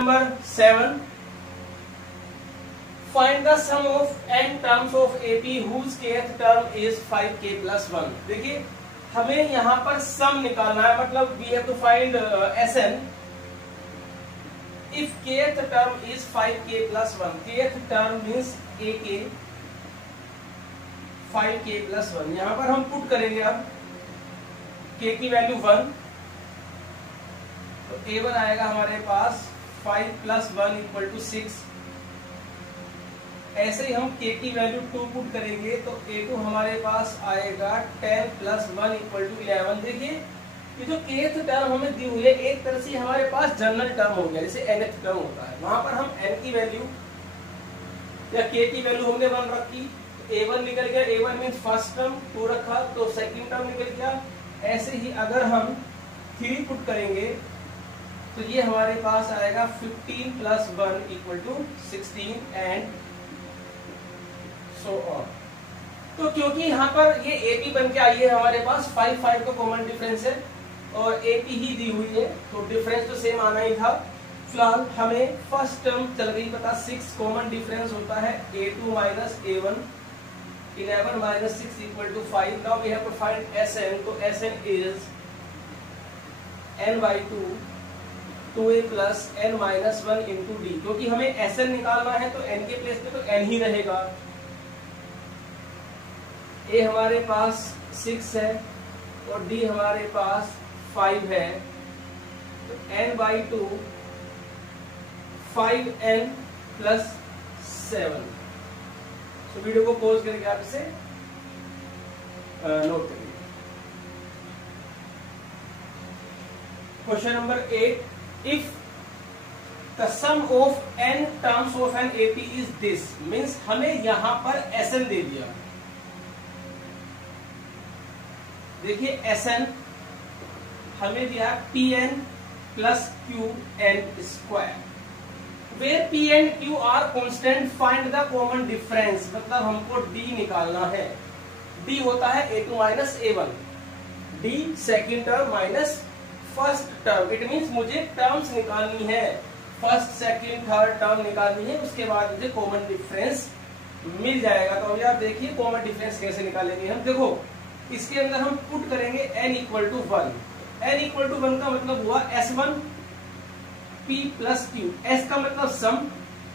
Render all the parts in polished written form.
Number 7, find the sum of n terms of AP whose kth term is 5k plus 1। देखिए हमें यहाँ पर सम निकालना है, मतलब we have to find Sn if kth term is 5k plus 1। kth term means ak 5k plus 1। यहाँ पर हम पुट करेंगे अब k की वैल्यू 1, तो a1 आएगा हमारे पास 5 plus 1 इक्वल टू 6। ऐसे ही हम k की वैल्यू 2 पुट करेंगे तो a2 हमारे पास आएगा 10 plus 1 इक्वल टू 11। देखिए ये जो kth टर्म हमें दी हुई है एक तरह से हमारे पास जनरल टर्म हो गया, जैसे nth टर्म होता है। वहां पर हम n की वैल्यू या k की वैल्यू हमने 1 रखी, a1 निकल गया, a1 मींस फर्स्ट टर्म, 2 रखा तो सेकंड टर्म निकल गया। ऐसे ही अगर हम 3 पुट करेंगे तो ये हमारे पास आएगा 15 plus 1 equal to 16 and so on. तो क्योंकि यहाँ पर ये AP बन के आई है हमारे पास 5 5 का कॉमन डिफरेंस है और AP ही दी हुई है तो डिफरेंस तो सेम आना ही था। फिलहाल हमें फर्स्ट टर्म चल गई पता, 6 कॉमन डिफरेंस होता है a2 minus a1, 11 minus 6 equal to 5। Now we have to find Sn, तो Sn is n by 2 2a plus n minus 1 into D. क्योंकि हमें Sn निकालना है तो n के प्लेस पे तो n ही रहेगा। a हमारे पास 6 है और d हमारे पास 5 है, तो n by 2 5n प्लस 7। तो वीडियो को पॉज करके आप इसे नोट करिए। Question number 8, if the sum of n terms of an AP is this, means हमें यहां पर Sn दे दिया। देखिए Sn हमें दिया Pn plus Qn square, where P and Q are constant, find the common difference. मतलब हमको D निकालना है। D होता है a2 minus a1, D second term minus first term. It means मुझे टर्म्स निकालनी है, फर्स्ट सेकेंड थर्ड टर्म निकालनी है, उसके बाद मुझे कॉमन डिफरेंस मिल जाएगा। तो अभी आप देखिए कॉमन डिफरेंस कैसे निकालेंगे हम। देखो इसके अंदर हम पुट करेंगे n equal to 1। n equal to 1 का मतलब हुआ S1 P plus Q। S का मतलब सम,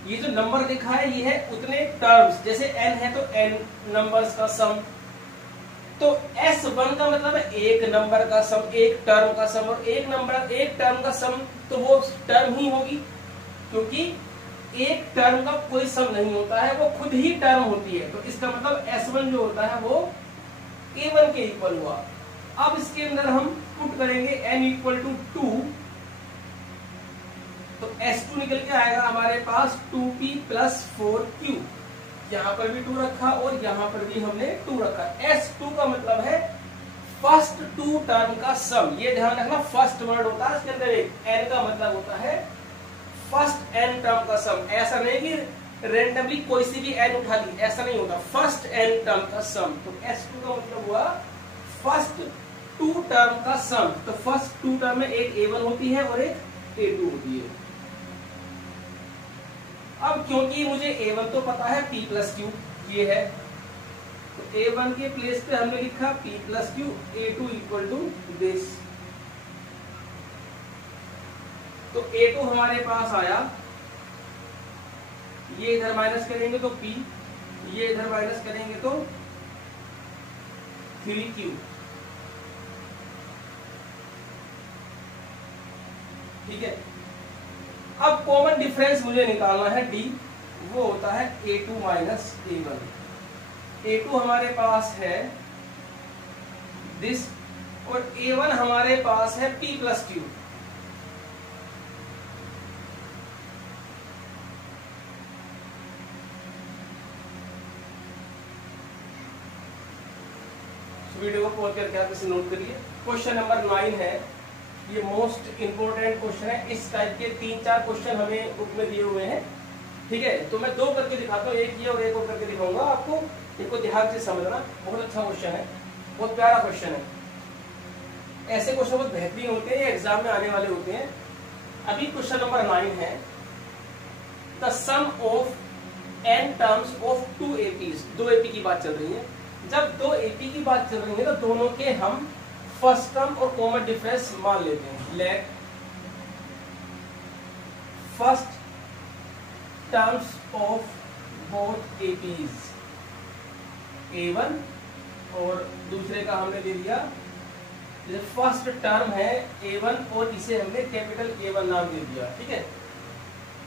ये जो नंबर दिखा है ये है उतने टर्म्स, जैसे n है तो n नंबर्स का सम। तो S1 का मतलब है एक नंबर का सम, एक टर्म का सम, और एक नंबर एक टर्म का सम तो वो टर्म ही होगी, क्योंकि एक टर्म का कोई सम नहीं होता है, वो खुद ही टर्म होती है। तो इसका मतलब S1 जो होता है वो A1 के इक्वल हुआ। अब इसके अंदर हम पुट करेंगे n इक्वल टू 2, तो S2 निकल के आएगा हमारे पास 2p प्लस 4q। यहाँ पर भी 2 रखा और यहाँ पर भी हमने 2 रखा। S2 का मतलब है फर्स्ट 2 टर्म का सम। ये ध्यान रखना, फर्स्ट वर्ड होता है इसके अंदर एक, n का मतलब होता है फर्स्ट n टर्म का सम। ऐसा नहीं कि रेंडमली कोई सी भी n उठा ली, ऐसा नहीं होता, फर्स्ट n टर्म का सम। तो S2 का मतलब हुआ फर्स्ट 2 टर्म का सम। तो फर्स्ट 2 टर्म में एक a1 होती है और एक a2 होती है। अब क्योंकि मुझे a1 तो पता है p प्लस q ये है, तो a1 के प्लेस पे हमने लिखा p plus q, a2 equal to this. तो a2 हमारे पास आया, ये इधर माइनस करेंगे तो p, ये इधर माइनस करेंगे तो 3q। ठीक है, अब कॉमन डिफरेंस मुझे निकालना है D, वो होता है a2 माइनस a1। a2 हमारे पास है दिस और a1 हमारे पास है p प्लस q। वीडियो को पॉज करके आप इसे नोट करिए। क्वेश्चन नंबर 9 है, ये मोस्ट इंपोर्टेंट क्वेश्चन है। इस टाइप के 3-4 क्वेश्चन हमें बुक में दिए हुए हैं। ठीक है, तो मैं 2 करके दिखाता हूँ, एक ये और एक और करके दिखाऊंगा आपको। इसको ध्यान से समझना, बहुत अच्छा क्वेश्चन है, बहुत प्यारा क्वेश्चन है। ऐसे क्वेश्चन बहुत बेहतरीन होते हैं, एग्जाम में आने वाले होते हैं। अभी क्वेश्चन नंबर 9 है, the sum of n terms of 2 APs। 2 AP की बात चल रही है। जब 2 AP की बात चल रही है तो दोनों के हम फर्स्ट टर्म और कॉमन डिफरेंस मान लेते हैं। Let first terms of both APs A1 और दूसरे का हमने ले लिया, जैसे फर्स्ट टर्म है A1 और इसे हमने कैपिटल A1 नाम दे दिया, ठीक है।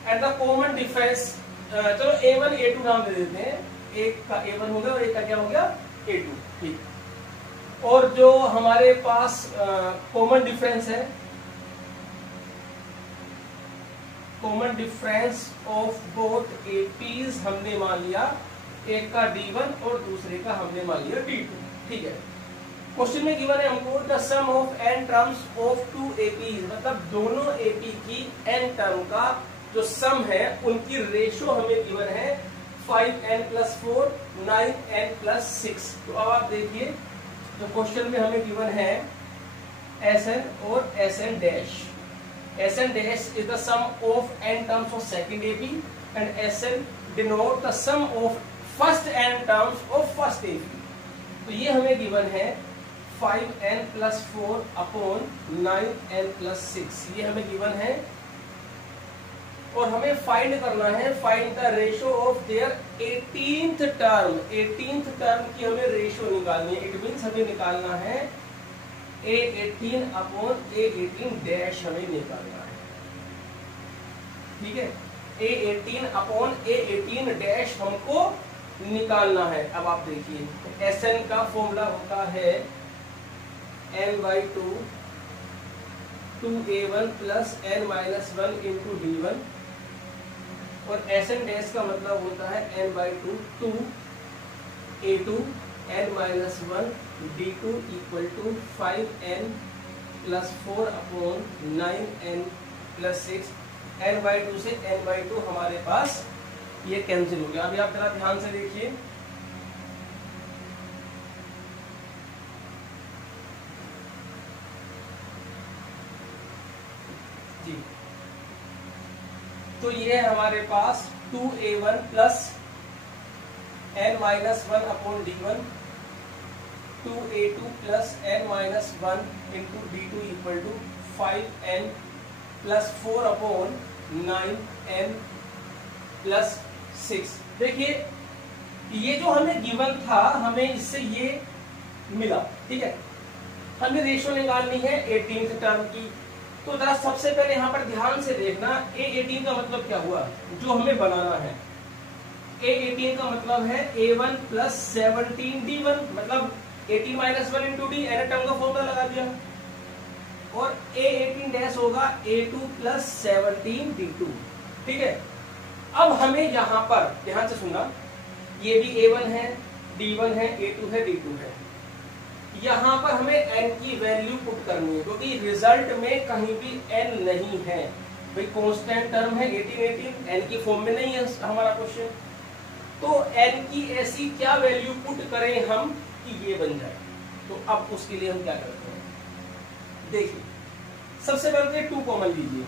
एंड द कॉमन डिफरेंस, चलो A1 A2 नाम दे देते हैं। एक का A1 हो गया और एक का क्या हो गया A2, ठीक। और जो हमारे पास कॉमन डिफरेंस है, common difference of both APs हमने मान लिया, एक का D1 और दूसरे का हमने मान लिया D2, ठीक है। क्वेश्चन में गिवन है हमको the sum of n terms of 2 APs, मतलब दोनों AP की n टर्म का जो सम है उनकी रेशो हमें गिवन है 5n + 4 9n + 6। तो अब आप देखिए जो क्वेश्चन में हमें गिवन है Sn और Sn dash. Sn dash is the sum of n terms of second AP and Sn denote the sum of first n terms of first AP। तो ये हमें गिवन है 5n + 4 अपॉन 9n + 6, ये हमें given है। और हमें फाइंड करना है, find the ratio of their 18th term. 18th term की हमें रेशो निकालनी है। इट मींस हमें निकालना है A18 अपॉन A18 डैश हमें निकालना है, ठीक है। A18 अपॉन A18 डैश हमको निकालना है। अब आप देखिए Sn का फॉर्मूला होता है n/2 2A1 + n-1 × D1 और Sn डैश का मतलब होता है n/2 2A2 n-1 D2 = 5n + 4 upon 9n + 6। n/2 से n/2 हमारे पास ये कैंसिल हो गया। अभी आप जरा ध्यान से देखिए, जी तो ये हमारे पास 2A1 + n-1 upon D1 2A2 + n-1 × D2 = 5n + 4 upon 9n + 6। देखिए ये जो हमें गिवन था, हमें इससे ये मिला, ठीक है। हमें रेशो निकालनी है 18th टर्म की। तो जरा सबसे पहले यहाँ पर ध्यान से देखना, A18 का मतलब क्या हुआ जो हमें बनाना है। A18 का मतलब है A1 + 17 D1, मतलब 18 - 1 × D, n टर्म का फॉर्मूला लगा दिया। और A18 डैश होगा A2 + 17 D2, ठीक है। अब हमें यहाँ पर ध्यान से सुनना, ये भी A1 है, D1 है, A2 है, D2 है। यहाँ पर हमें n की वैल्यू पुट करनी है, क्योंकि रिजल्ट में कहीं भी n नहीं है भाई, कांस्टेंट टर्म है 18 n की फॉर्म में नहीं है हमारा क्वेश्चन। तो n की ऐसी क्या वैल्यू पुट करें हम कि ये बन जाए। तो अब उसके लिए हम क्या करते हैं, देखिए सबसे पहले 2 कॉमन लीजिए।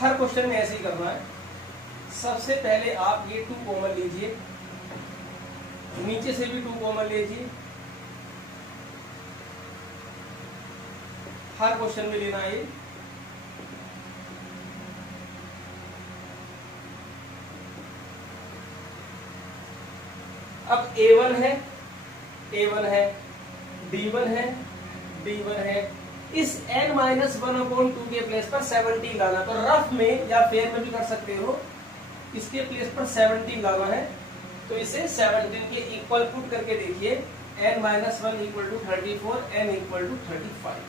हर क्वेश्चन में ऐसे ही करना है। सबसे पहले आप ये 2 कॉमन लीजिए, नीचे से भी 2 कॉमन लीजिए, हर क्वेश्चन में लेना है। अब A1 है, A1 है, D1 है, D1 है। इस n-1/2 के प्लेस पर 17 लाना, तो रफ में या फेयर में भी कर सकते हो, इसके प्लेस पर 17 लाना है। तो इसे 17 के इक्वल पुट करके देखिए, n-1 = 34, n = 35।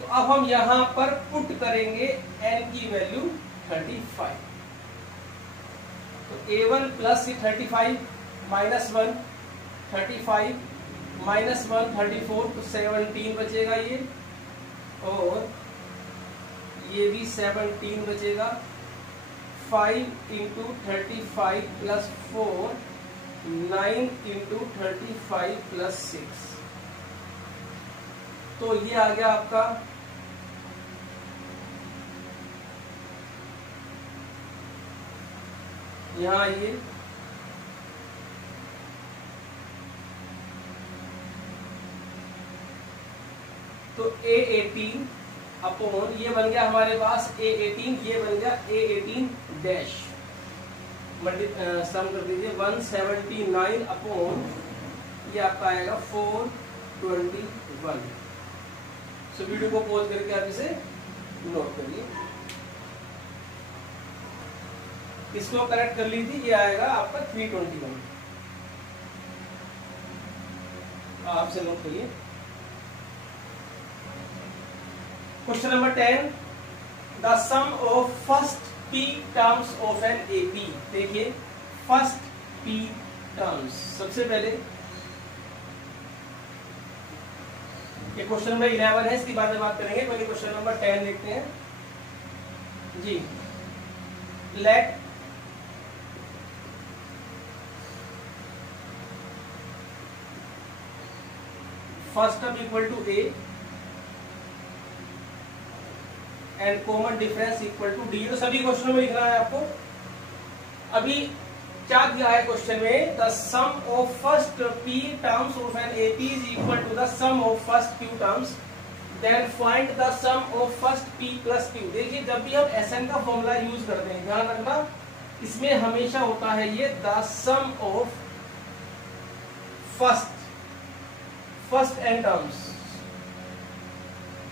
तो अब हम यहां पर पुट करेंगे n की वैल्यू 35। तो A1 + 35 - 1 35 - 1 34, तो 17 बचेगा ये, और ये भी 17 बचेगा। 5 × 35 + 4 9 × 35 + 6, तो ये आ गया आपका यहाँ आइए, तो A18 अपॉन ये बन गया हमारे पास A18, ये बन गया A18 डैश, सम कर दीजिए 179 अपॉन ये आपका आएगा 421। सो वीडियो को पॉज करके आप इसे नोट करिए, इसको करेक्ट कर लीजिए, ये आएगा आपका 321। आपसे नोट करिए। Question number 10, the sum of first p terms of an AP। देखिए फर्स्ट p टर्म्स, सबसे पहले ये क्वेश्चन नंबर 11 है, इसके बाद में बात करेंगे। पहले क्वेश्चन नंबर 10 देखते हैं जी। Let first term equal to A and common difference equal to D। तो सभी क्वेश्चनों में लिखना है आपको। अभी क्या दिया है क्वेश्चन में, the sum of first p terms of an AP is equal to the sum of first q terms, then find the sum of first p plus q। देखिए जब भी हम SN का फॉर्मूला यूज करते हैं, ध्यान रखना इसमें हमेशा होता है ये the sum of first n terms,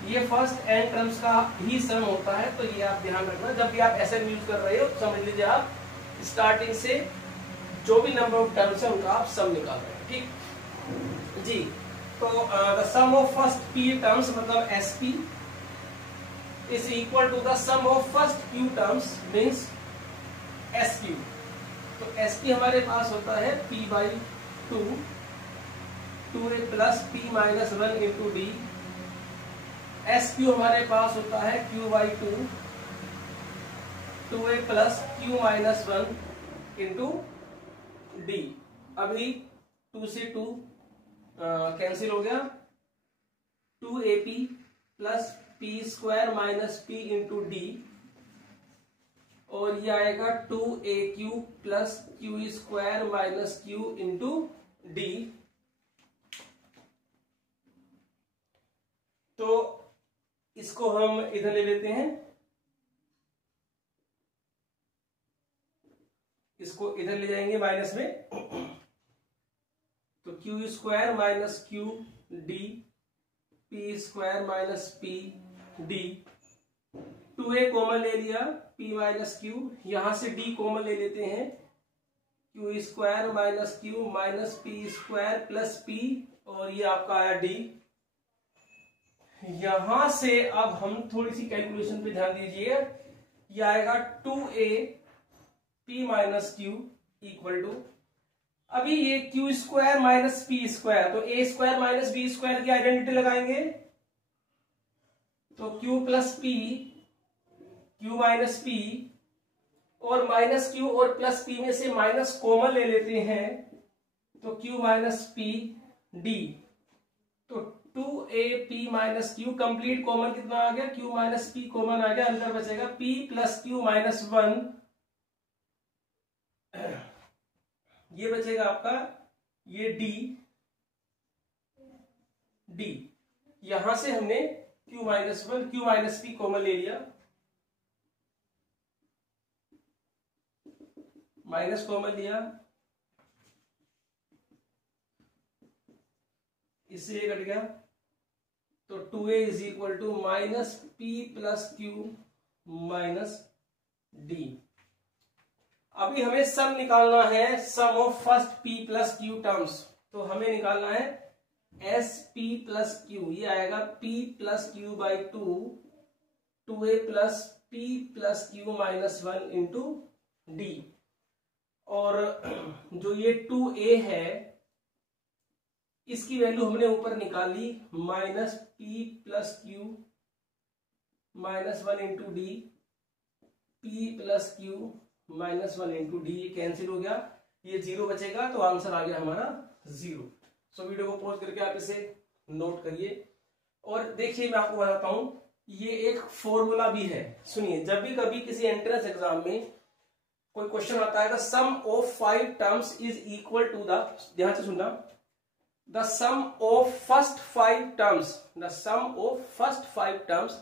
ये फर्स्ट n टर्म्स का ही सम होता है। तो ये आप ध्यान रखना, जब भी आप SN यूज कर रहे हो समझ लीजिए आप स्टार्टिंग से जो भी नंबर ऑफ टर्म्स है उनका आप सम निकाल रहे हैं, ठीक जी। तो the sum of first p terms मतलब SP is equal to the sum of first q terms means SQ। तो SP हमारे पास होता है p/2 2a plus p minus 1 into d। SQ हमारे पास होता है q/2 2a plus q minus 1 into d। अभी 2 से 2 कैंसिल हो गया, 2AP plus p square minus p into d, और ये आएगा 2AQ plus q square minus q into d। तो इसको हम इधर ले लेते हैं, इसको इधर ले जाएंगे माइनस में, तो q square minus q d, p square minus p d, 2a common ले लिया, p माइनस q, यहां से d कॉमन ले लेते हैं, q square minus q minus p square plus p, और ये आपका आया d। यहां से अब हम थोड़ी सी कैलकुलेशन पे ध्यान दीजिए, ये आएगा 2a p minus q equal to, अभी ये q square minus p square, तो a square minus b square की आइडेंटिटी लगाएंगे, तो q plus p, q minus p, और माइनस q और प्लस p में से माइनस कॉमन ले लेते हैं, तो q माइनस p d। तो 2AP minus q complete common कितना आ गया, q माइनस p कॉमन आ गया, अंदर बचेगा p प्लस q माइनस 1, ये बचेगा आपका ये d। यहां से हमने q minus 1 q minus p common ले लिया, माइनस कॉमन लिया, इससे ये कट गया, तो 2a is equal to minus p plus q minus d। अभी हमें सम निकालना है, sum of first p plus q terms, तो हमें निकालना है sp प्लस q, ये आएगा p plus q/2 2a plus p plus q minus 1 into d। और जो ये 2a है इसकी वैल्यू हमने ऊपर निकाली, minus p plus q minus 1 into D, p plus q minus 1 into D, cancel हो गया, ये 0 बचेगा, तो आंसर आ गया हमारा 0। सो वीडियो को पॉज करके आप इसे नोट करिए। और देखिए मैं आपको बताता हूं, ये एक फॉर्मूला भी है, सुनिए। जब भी कभी किसी एंट्रेंस एग्जाम में कोई क्वेश्चन आता है the sum of 5 terms is equal to the, ध्यान से सुनना, the sum of first 5 terms, the sum of first 5 terms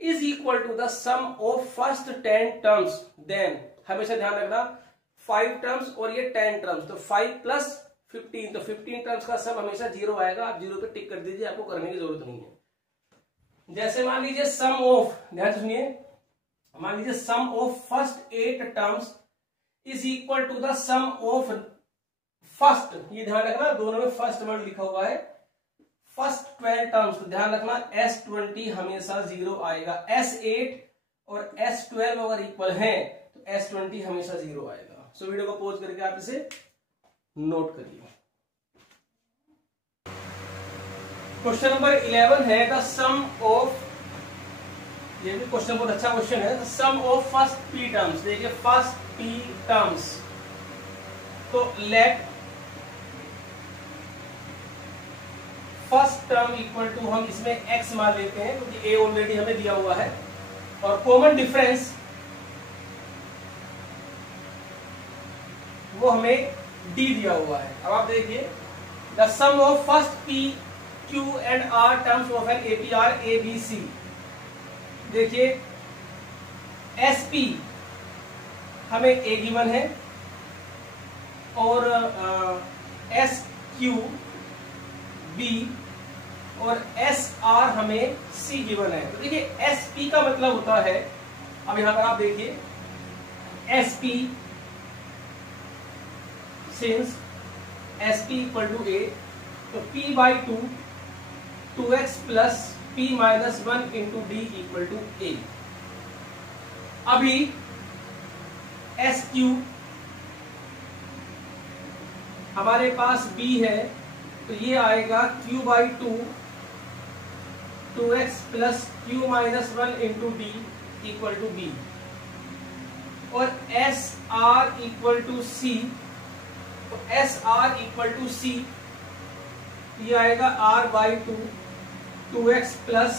is equal to the sum of first 10 terms, then हमेशा ध्यान रखना 5 टर्म्स और ये 10 टर्म्स, तो 5 प्लस 15, तो 15 टर्म्स का सम हमेशा 0 आएगा। आप 0 पे टिक कर दीजिए, आपको करने की जरूरत नहीं है। जैसे मान लीजिए सम ऑफ, ध्यान से सुनिए, मान लीजिए sum of first 8 terms is equal to the sum of first, ये ध्यान रखना दोनों में फर्स्ट वर्ड लिखा हुआ है, फर्स्ट 12 टर्म्स, तो ध्यान रखना S20 हमेशा 0 आएगा। S8 और S12 अगर इक्वल हैं तो S20 हमेशा 0 आएगा। सो वीडियो को पॉज करके आप इसे नोट करिए। क्वेश्चन नंबर 11 है द सम ऑफ, ये भी क्वेश्चन बहुत अच्छा क्वेश्चन है, the sum of first P terms, देखिए फर्स्ट P टर्म्स, तो let first term equal to, हम इसमें x मान लेते हैं क्योंकि a ऑलरेडी हमें दिया हुआ है, और कॉमन डिफरेंस वो हमें d दिया हुआ है। अब आप देखिए the sum of first P Q and R terms of an APR ABC, देखिए SP हमें A गिवन है और SQ B और SR हमें C गिवन है। तो देखिए SP का मतलब होता है, अब यहां पर आप देखिए SP since SP equal to A, तो P/2 2x plus P minus 1 into D equal to A। अभी SQ हमारे पास B है, तो ये आएगा Q/2 2x plus Q minus 1 into D equal to B, और SR इक्वल टू C, तो SR equal to C ये आएगा R/2 2x plus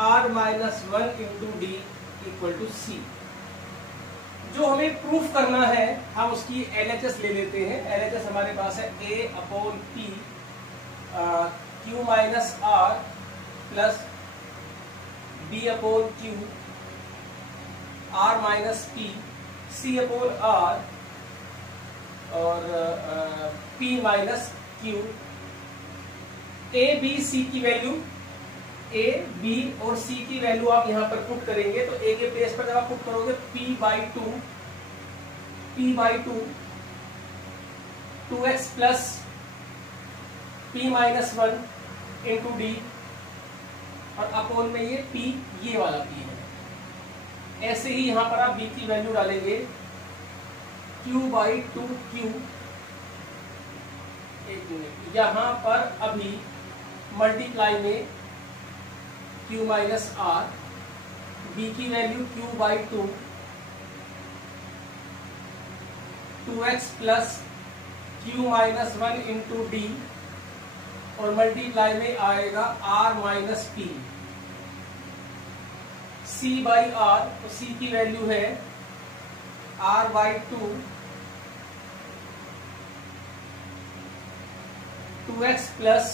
R minus 1 into D equal to C। जो हमें प्रूफ करना है हम उसकी LHS ले लेते हैं। LHS हमारे पास है A/P Q minus R plus B/Q R minus P C/R और P minus Q। A B C की वैल्यू, A B और C की वैल्यू आप यहां पर पुट करेंगे, तो A के प्लेस पर जब आप पुट करोगे P/2 2x plus P minus 1 into D, और अपोन में ये P, ये वाला P है। ऐसे ही यहां पर आप B की वैल्यू डालेंगे Q/2Q, एक मिनट, यहां पर अभी मल्टीप्लाई में Q माइनस R, B की value Q/2 2x plus Q minus 1 into D, और मल्टीप्लाई में आएगा R माइनस P C/R, तो C की वैल्यू है R/2 2x plus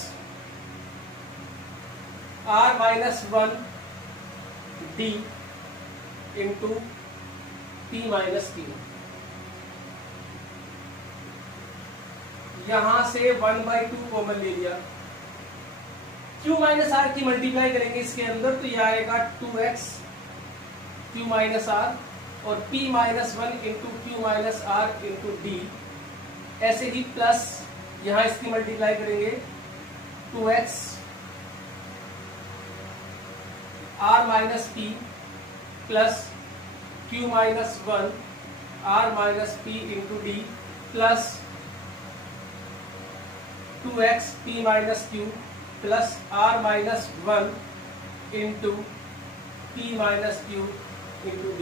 R minus 1 D into P minus Q। यहां से 1/2 कॉमन ले लिया, Q माइनस R की मल्टीप्लाई करेंगे इसके अंदर, तो यह आएगा 2x Q माइनस R और P minus 1 into Q minus R into D। ऐसे ही प्लस यहां इसकी मल्टीप्लाई करेंगे 2x R minus P plus Q minus 1 R minus P into D plus 2x P minus Q plus R minus 1 into P minus Q into D।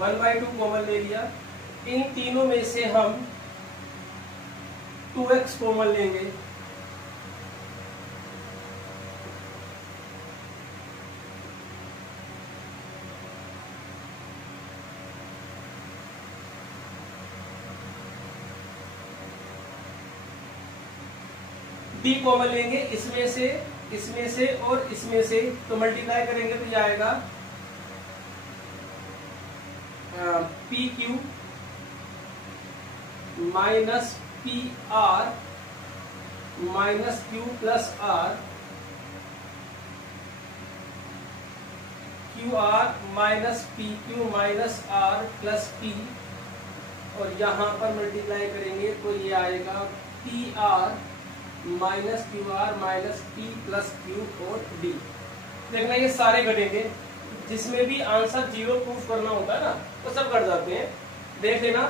1/2 common ले लिया, इन तीनों में से हम 2x कॉमन लेंगे, d कॉमन लेंगे, इसमें से और इसमें से, तो मल्टीप्लाई करेंगे तो ये आएगा P Q minus P R minus Q plus R, Q R minus P Q minus R plus P, और यहां पर मल्टीप्लाई करेंगे तो ये आएगा P are minus Q R minus P plus Q और डी। देखना ये सारे घटेंगे, जिसमें भी आंसर 0 प्रूफ करना होता है ना वो सब घट जाते हैं। देख लेना,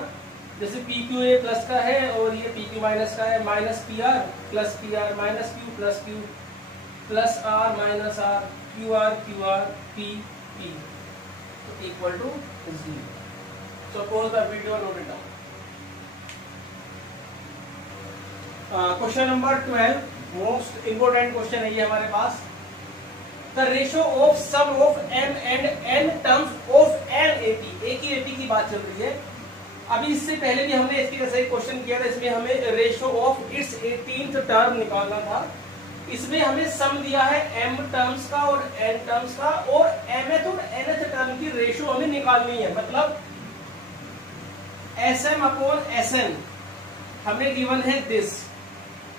जैसे पी क्यू ए प्लस का है और ये पी क्यू माइनस का है, minus P R minus Q plus r minus r Q r p p equal to 0। So pause the video, note it down. Question number 12 most important question है ये हमारे पास। The ratio of sum of m and n terms of n AP, एक ही AP की बात चल रही है। अभी इससे पहले भी हमने इसकी जैसा एक क्वेश्चन किया था, इसमें हमें ratio of its 18th term निकालना था। इसमें हमें सम दिया है m टर्म्स का और n टर्म्स का, और mth और nth टर्म की रेशियो हमें निकालनी है। मतलब sm अपॉन sn हमें गिवन है दिस,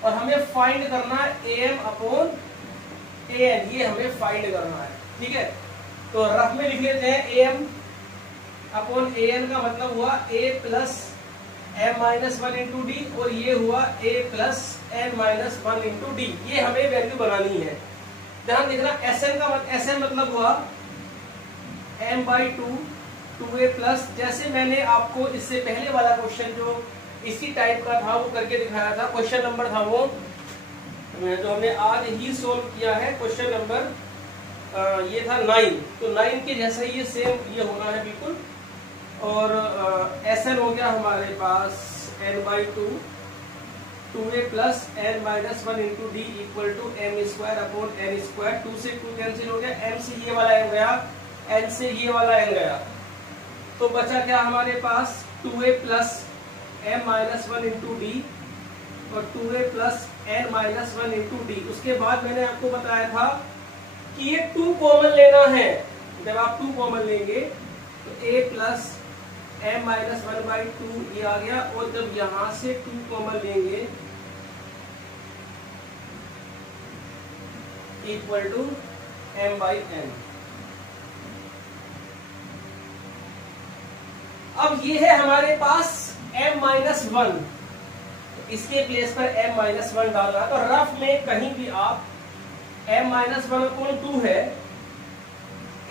और हमें फाइंड करना है am अपॉन an, ये हमें फाइंड करना है। ठीक है, तो रफ में लिख लेते हैं am अपॉन an का मतलब हुआ a plus m minus 1 into D, और ये हुआ a plus n minus 1 into D. ये हमें वैल्यू बनानी है। ध्यान देखना, sn मतलब हुआ m बाई 2a प्लस, जैसे मैंने आपको इससे पहले वाला क्वेश्चन जो इसी टाइप का था वो करके दिखाया था। क्वेश्चन नंबर था वो जो हमने आज ही सोल्व किया है, क्वेश्चन नंबर ये था 9। तो 9 के जैसा ये सेम ये होना है बिल्कुल। और Sn हो गया हमारे पास n by 2a plus n minus 1 into D equal to m square upon n square. 2 से 2 कैंसिल हो गया, m से ये वाला n गया, n से ये वाला n गया, तो बचा क्या हमारे पास 2a plus m minus 1 into D और 2a plus n minus 1 into D. उसके बाद मैंने आपको बताया था कि ये 2 कॉमन लेना है। जब आप 2 कॉमन लेंगे तो a plus m minus 1 by 2 ये आ गया, और जब यहां से 2 कॉमन लेंगे equal to m by n। अब ये है हमारे पास m माइनस 1, इसके प्लेस पर m माइनस 1 डालना। तो रफ में कहीं भी आप m माइनस 1 अपॉन 2 है,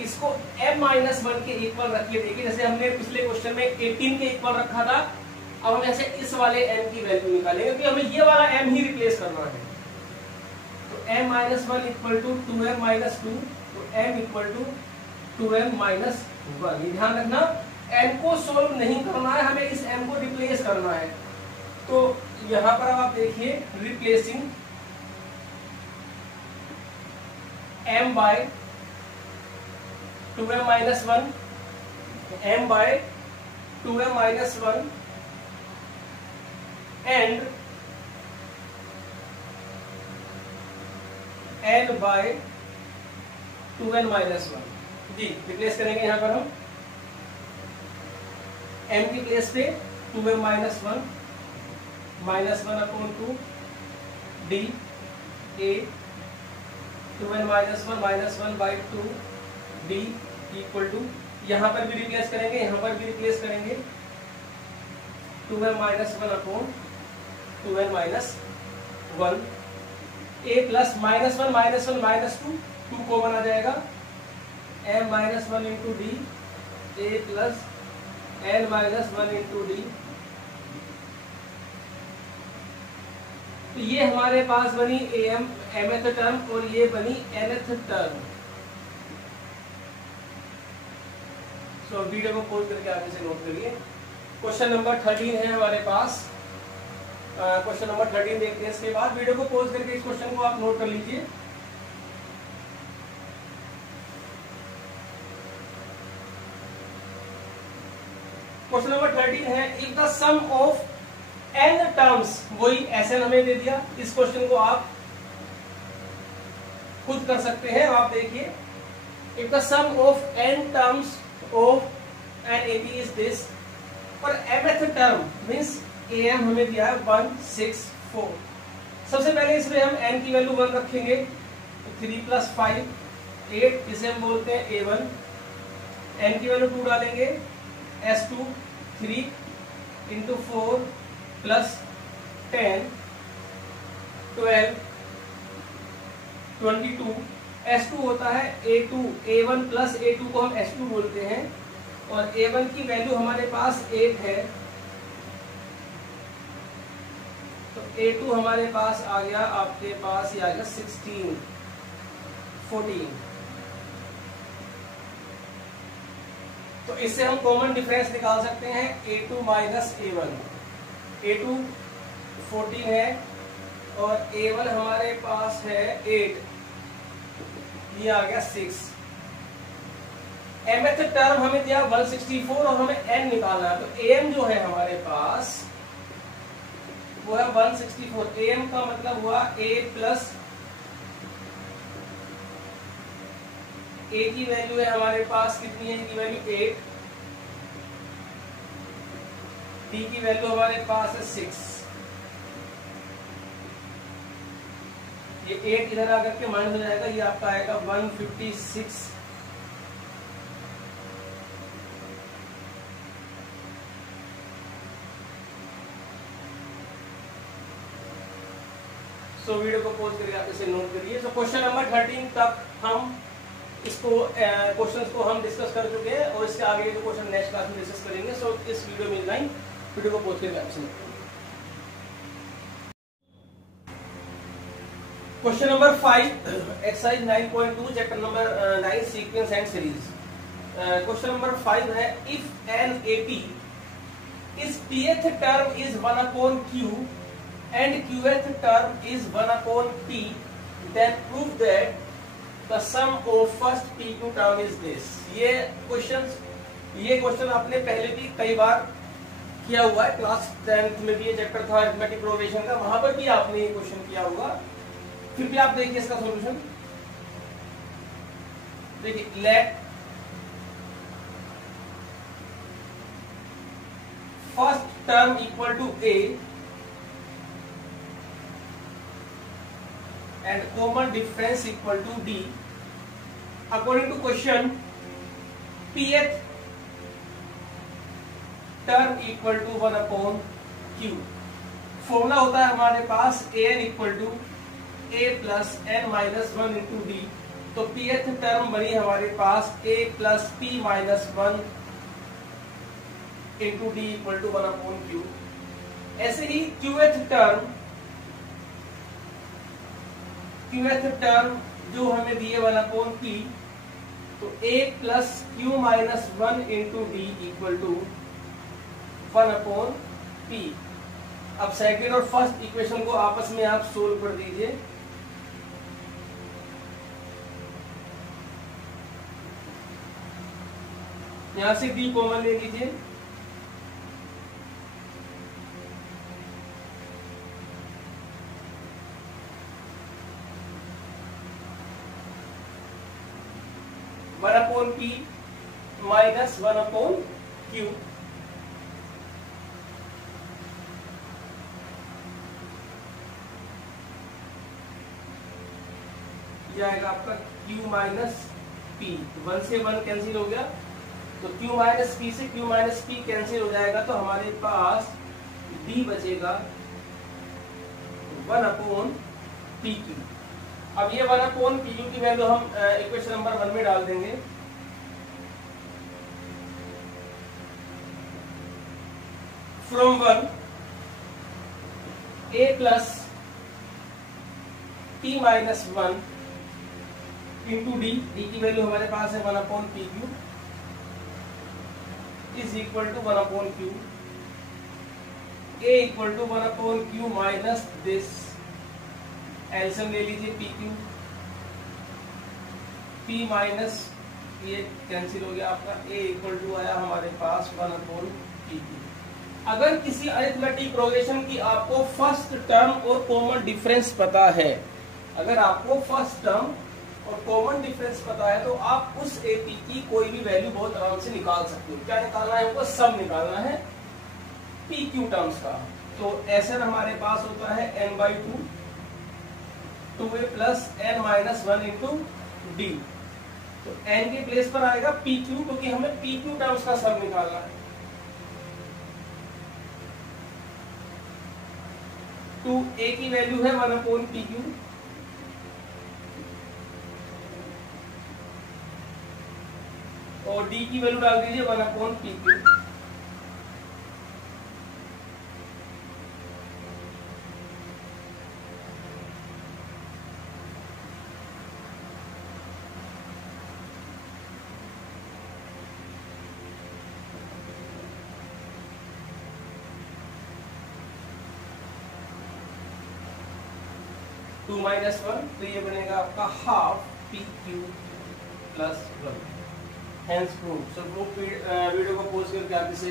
इसको m माइनस 1 के इक्वल रखिए। देखिए जैसे हमने पिछले क्वेश्चन में 18 के इक्वल रखा था, अब हम ऐसे इस वाले m की वैल्यू निकालेंगे क्योंकि हमें ये वाला m ही रिप्लेस करना है। तो m minus 1 equal to 2m minus 2, तो m equal to 2m minus 1। ध्यान रखना, m को सोल्व नहीं करना है, हमें इस m को रिप्लेस करना है। तो यहां पर अब आप देखिए, replacing m by 2m minus 1, m by 2m minus 1 and n by 2n minus 1। जी रिप्लेस करेंगे यहां पर हम m की प्लेस पे 2m minus 1 upon 2 D a 2n minus 1 by 2 D equal to, यहां पर भी रिप्लेस करेंगे, यहां पर भी रिप्लेस करेंगे 2m minus 1 upon 2n minus 1, a plus minus 1 minus 2 common आ जाएगा, m minus 1 into D a plus n minus 1 into D. तो ये हमारे पास बनी mth टर्म और ये बनी nth टर्म। तो वीडियो को पॉज करके आगे से नोट करिए। क्वेश्चन नंबर 13 है हमारे पास। क्वेश्चन नंबर 13 देखते हैं, इसके बाद वीडियो को पॉज करके इस क्वेश्चन को आप नोट कर लीजिए। क्वेश्चन नंबर 13 है, if the sum of n terms, वही Sn हमें दे दिया, इस क्वेश्चन को आप खुद कर सकते हैं। आप देखिए, if the sum of n terms of an A P is this, और mth टर्म मीन्स am हमें दिया है 164। सबसे पहले इसमें हम n की वैल्यू 1 रखेंगे, 3 + 5 8, जिसे हम बोलते हैं a1। n की वैल्यू 2 डालेंगे, s2 3 × 4 + 10 12 22, s2 होता है a2, a1 + a2 को हम s2 बोलते हैं, और a1 की वैल्यू हमारे पास 8 है, तो a2 हमारे पास आ गया, आपके पास ये आ गया 16 14। तो इससे हम कॉमन डिफरेंस निकाल सकते हैं, a2 - a1। a2 14 है और a1 हमारे पास है 8, ये आ गया 6। mth टर्म हमें दिया 164 और हमें n निकालना है, तो am जो है हमारे पास वो है 164। am का मतलब हुआ a प्लस a की वैल्यू है हमारे पास कितनी है, की वैल्यू 8, d की वैल्यू हमारे पास है 6। ये 8 इधर आकर के माइनस हो जाएगा, ये आपका आएगा 156। सो वीडियो को पॉज करके आप इसे नोट करिए। सो क्वेश्चन नंबर 13 तक हम इसको क्वेश्चंस को हम डिस्कस कर चुके हैं, और इसके आगे जो क्वेश्चन नेक्स्ट क्लास में डिस्कस करेंगे। सो इस वीडियो में इतना ही, वीडियो को पॉज करके आप इसे नोट करिए। Question number 5, exercise 9.2, chapter number 9, sequence and series. Question number 5 है, if an AP is pth term is 1/q and qth term is 1/p, then prove that the sum of first p2 term is this। ये question आपने पहले भी कई बार किया हुआ है, class 10th में भी ये चैप्टर था अरिथमेटिक प्रोग्रेशन का, वहां पर भी आपने ये क्वेश्चन किया होगा। फिर भी आप देखिए इसका सॉल्यूशन। देखिए, let first term equal to a and common difference equal to d. According to question, pth term equal to 1/q। Formula होता है हमारे पास an equal to a plus n minus 1 into D. तो pth term बनी हमारे पास a plus p minus 1 into D equal to 1/q। ऐसे ही qth term जो हमें दिए 1/p, तो a plus q minus 1 into D equal to 1/p। अब सेकेंड और फर्स्ट इक्वेशन को आपस में आप सोल्व कर दीजिए। यहां से d कॉमन ले लीजिए, p माइनस 1/q। यह आएगा आपका q माइनस p, 1 से 1 कैंसिल हो गया, तो q माइनस p से q माइनस p कैंसिल हो जाएगा, तो हमारे पास d बचेगा 1/pq। अब ये 1/pq की वैल्यू हम इक्वेशन नंबर 1 में डाल देंगे। From 1 a plus p minus 1 into D, D की वैल्यू हमारे पास है 1/pq is equal to 1/q। a equal to 1/q minus this, LCM ले लीजिए pq, p माइनस ये कैंसिल हो गया आपका, a इक्वल टू आया हमारे पास 1/pq। अगर किसी अरिथमेटिक प्रोग्रेशन की आपको फर्स्ट टर्म और कॉमन डिफरेंस पता है, अगर आपको फर्स्ट टर्म और कॉमन डिफरेंस पता है तो आप उस AP की कोई भी वैल्यू बहुत आराम से निकाल सकते हो। क्या निकालना है? हमको सम निकालना है PQ टर्म्स का। तो Sn हमारे पास होता है n/2 2a plus n minus 1 into D. तो n के प्लेस पर आएगा PQ, क्योंकि हमें PQ टर्म्स का सम निकालना है। 2a की वैल्यू है 1/PQ, और d की वैल्यू डाल दीजिए 1/PQ। टू माइनस 1, तो ये बनेगा आपका half PQ plus 1। Hence prove. सो प्रूफ वीडियो को पॉज करके आप इसे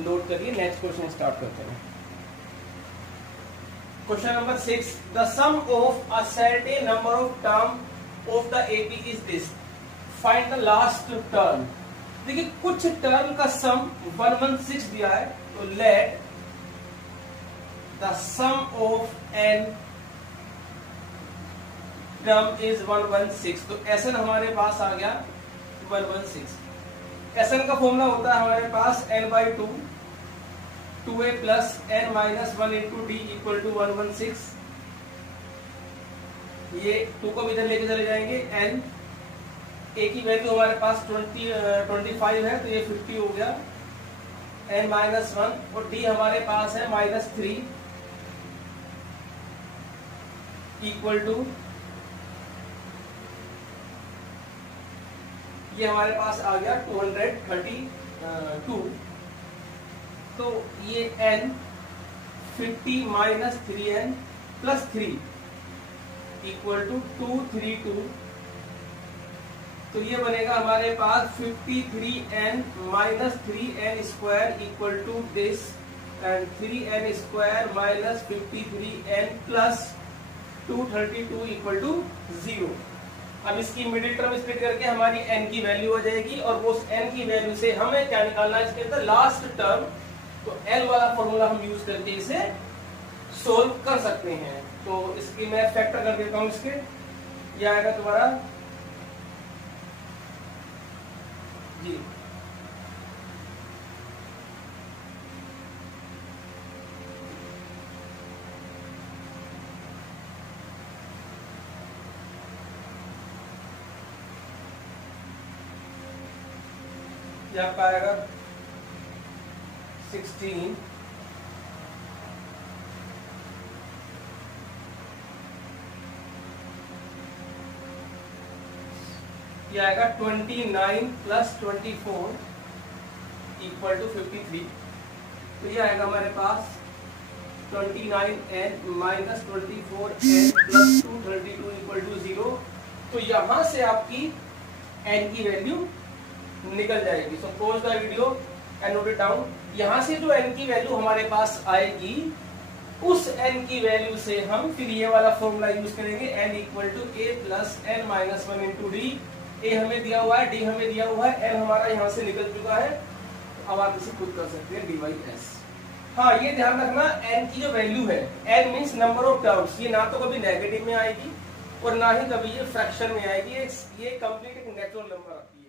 नोट करिए। नेक्स्ट क्वेश्चन स्टार्ट करते हैं। Question number 6, the sum of a certain number of term of the AP is this, find the last term. देखिए कुछ term का सम 116 दिया है, तो let the sum of n term is 116। तो Sn हमारे पास आ गया 116। Sn का फॉर्मूला होता है हमारे पास n/2 2a plus n minus 1 into D equal to 116। ये 2 को इधर लेके चले जाएंगे। n a की वैल्यू हमारे पास 25 है, तो ये 50 हो गया। n माइनस 1 और d हमारे पास है -3 इक्वल टू, ये हमारे पास आ गया 232। तो ये n 50 minus 3n plus 3 equal to 232। तो ये बनेगा हमारे पास 53n minus 3n square equal to this, and 3n square minus 53n plus 232 equal to 0। अब इसकी मिडिल टर्म स्प्लिट करके हमारी n की वैल्यू हो जाएगी, और वो n की वैल्यू से हमें क्या निकालना है? इसके अंदर लास्ट टर्म। तो L वाला फॉर्मूला हम यूज करके इसे सोल्व कर सकते हैं। तो इसकी मैं फैक्टर कर देता हूं। इसके ये आएगा तुम्हारा जी ये आपका आएगा 16 ये आएगा 29 प्लस 24 इक्वल टू 53। तो ये आएगा हमारे पास 29n minus 24n plus 232 equal to 0। तो यहां से आपकी n की वैल्यू निकल जाएगी। सो pause the video and note it down. यहां से जो n की वैल्यू हमारे पास आएगी, उस n की वैल्यू से हम फिर ये वाला फॉर्मूला यूज करेंगे, n equal to a plus n minus 1 into D. a हमें दिया हुआ है, d हमें दिया हुआ है, n हमारा यहाँ से निकल चुका है। अब आप इसे खुद कर सकते हैं dy/s। हाँ, ये ध्यान रखना, n की जो वैल्यू है, n means number of terms, ये ना तो कभी नेगेटिव में आएगी और ना ही कभी ये फ्रैक्शन में आएगी। ये कंप्लीट एक नेचुरल नंबर आती है।